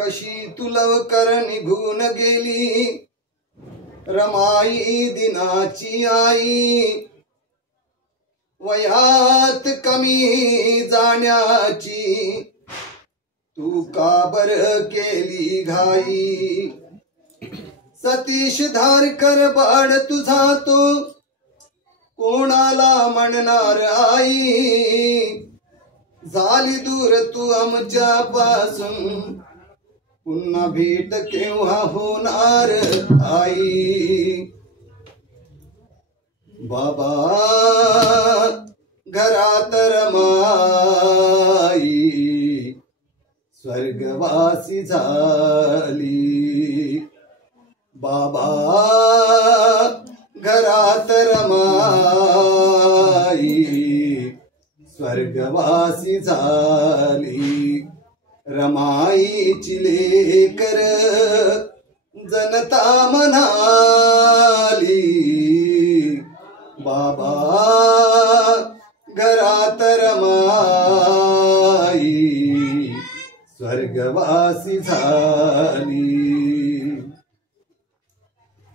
कशी तुलवकर निघून गेली रमाई दिनाची आई वयात कमी जाण्याची तू का बर केली घाई सतीश धारकर बाळ तुझा तो कोणाला म्हणणार आई झाली दूर तू आमच्यापासून पुन्हा भेट केव्हा होणार आई बाबा घरात रमाई स्वर्गवासी झाली बाबा घरात रमाई स्वर्गवासी झाली रमाईची लेकर जनता म्हणाली बाबा घरात रमाई स्वर्गवासी झाली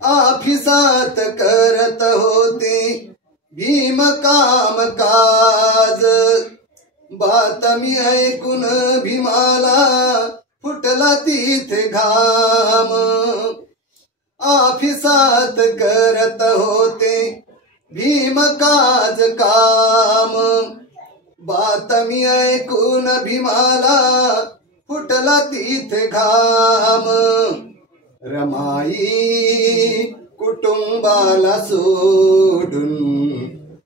ऑफिसात करत होते भीम कामकाज बातमी ऐकून भीमाला फुटला तिथे घाम ऑफिसात करत होते भीम काज काम बातमी ऐकून भीमाला फुटला तिथे घाम रमाई कुटुंबाला सोडून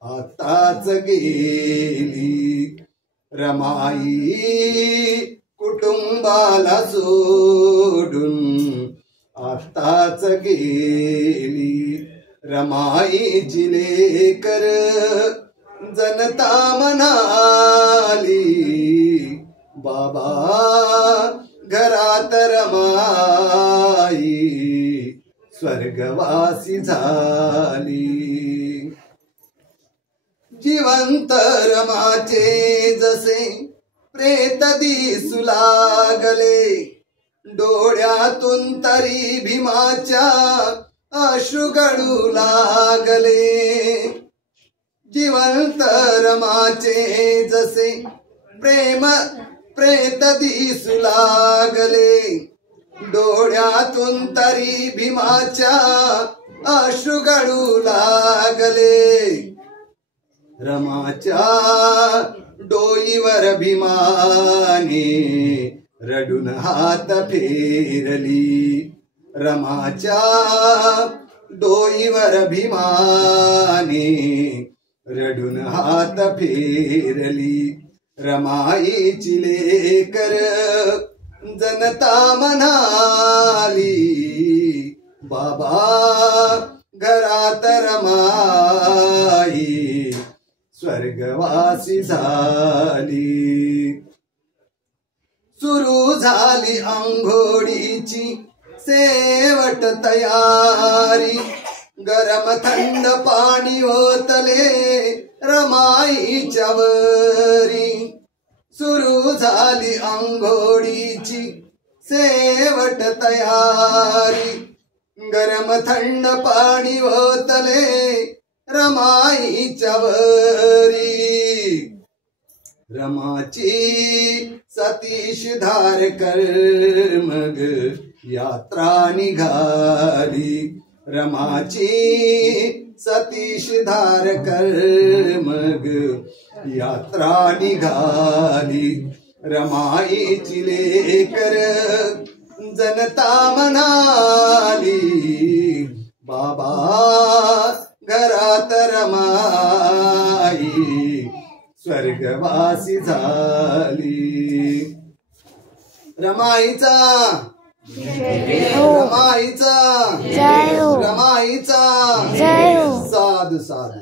आताच गेली रमाई कुटुंबाला सोडून आताच गेली रमाईची लेकर जनता म्हणाली बाबा घरात रमाई स्वर्गवासी झाली जिवंत रमाचे जसे प्रेत दिसू लागले डोळ्यातून तरी भीमाच्या अश्रू गळू लागले जिवंत रमाचे जसे प्रेत दिसू लागले डोळ्यातून तरी भीमाच्या अश्रू गळू लागले रमाच्या डोईवर भीमाने रडून हात फेरली रमाच्या डोईवर भीमाने रडून हात फेरली रमाईची लेकर जनता म्हणाली बाबा घरात रमाई स्वर्गवासी झाली सुरू झाली अंघोळीची शेवट तयारी गरम थंड पाणी ओतले रमाईच्या वरी सुरू झाली अंघोळीची शेवट तयारी गरम थंड पाणी ओतले रमाईच्या वरी रमाची सतीश धारकर मग यात्रा निघाली रमाची सतीश धारकर मग यात्रा निघाली रमाईची लेकर जनता म्हणाली बाबा घरात रमाई स्वर्गवासी झाली रमाईचा रमाईचा रमाईचा साधू साधू